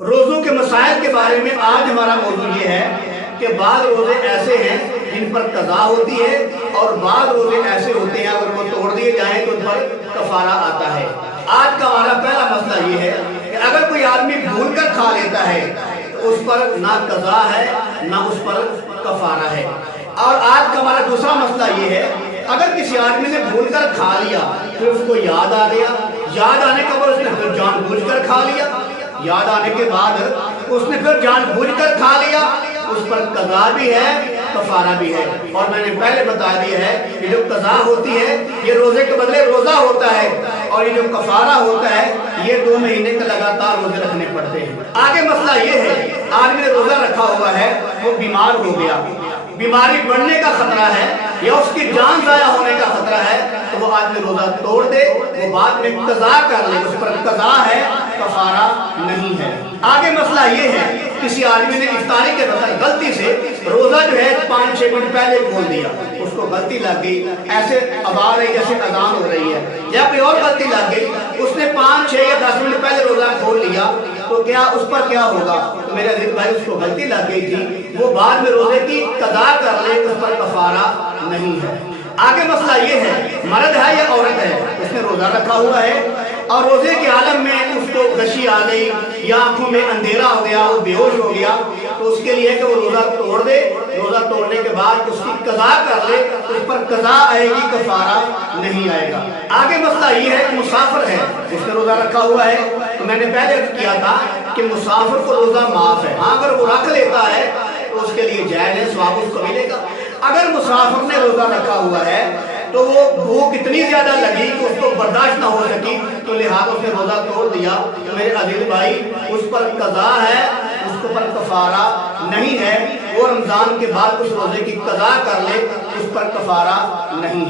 روزوں کے مسائل کے بارے میں آج ہمارا موضوع یہ ہے کہ بعض روزے ایسے ہیں جن پر قضا ہوتی ہے اور بعض روزے ایسے ہوتے ہیں اگر وہ توڑ دیے جائیں تو ان پر کفارہ آتا ہے۔ آج کا ہمارا پہلا مسئلہ یہ ہے کہ اگر کوئی آدمی بھول کر کھا لیتا ہے تو اس پر نہ قضا ہے نہ اس پر کفارہ ہے۔ اور آج کا ہمارا دوسرا مسئلہ یہ ہے اگر کسی آدمی نے بھول کر کھا لیا پھر اس کو یاد آ گیا، یاد آنے کے بعد اس نے پھر جان بوجھ کر کھا لیا، یاد آنے کے بعد اس نے پھر جان بوجھ کر کھا لیا، اس پر قضا بھی ہے کفارہ بھی ہے۔ اور میں نے پہلے بتا دیا ہے کہ جو قضا ہوتی ہے یہ روزے کے بدلے روزہ ہوتا ہے اور یہ جو کفارہ ہوتا ہے یہ 2 مہینے کا لگاتار روزے رکھنے پڑتے ہیں۔ آگے مسئلہ یہ ہے آدمی نے روزہ رکھا ہوا ہے، وہ بیمار ہو گیا، بیماری بڑھنے کا خطرہ ہے یا اس کی جان ضائع ہونے کا خطرہ ہے تو وہ آدمی روزہ توڑ دے، وہ بعد میں قضا کر لے، اس پر قضا ہے کفارہ نہیں ہے۔ آگے مسئلہ یہ ہے کسی آدمی نے افطاری کے وقت غلطی سے روزہ جو ہے 5-6 منٹ پہلے کھول دیا، اس کو غلطی لگ گئی، ایسے اب آ رہی جیسے اذان ہو رہی ہے یا کوئی اور غلطی لگ گئی، اس نے 5-6 یا 10 منٹ پہلے روزہ کھول لیا تو کیا اس پر کیا ہوگا؟ تو میرے عزیز بھائی اس کو غلطی لگ گئی تھی، وہ بعد میں روزے کی قضا کر لے، اس پر کفارہ نہیں ہے۔ آگے مسئلہ یہ ہے مرد ہے یا عورت ہے، اس نے روزہ رکھا ہوا ہے اور روزے کے عالم میں اس کو غشی آ گئی یا آنکھوں میں اندھیرا ہو گیا، وہ بے ہوش ہو گیا، تو اس کے لیے کہ وہ روزہ توڑ دے، روزہ توڑنے کے بعد اس کی قضا کر لے، اس پر قضا آئے گی، کفارہ نہیں آئے گا۔ آگے مسئلہ یہ ہے کہ مسافر ہے، اس نے روزہ رکھا ہوا ہے، تو میں نے پہلے کیا تھا کہ مسافر کو روزہ معاف ہے، ہاں اگر وہ رکھ لیتا ہے تو اس کے لیے جائز ہے، ثواب اس کو ملے گا۔ اگر مسافر نے روزہ رکھا ہوا ہے تو وہ بھوک اتنی زیادہ لگی کہ اس کو برداشت نہ ہو سکی تو لہٰذا اس نے روزہ توڑ دیا، تو میرے عزیز بھائی اس پر قضا ہے، اس پر کفارہ نہیں ہے۔ وہ رمضان کے بعد اس روزے کی قضا کر لے، اس پر کفارہ نہیں ہے۔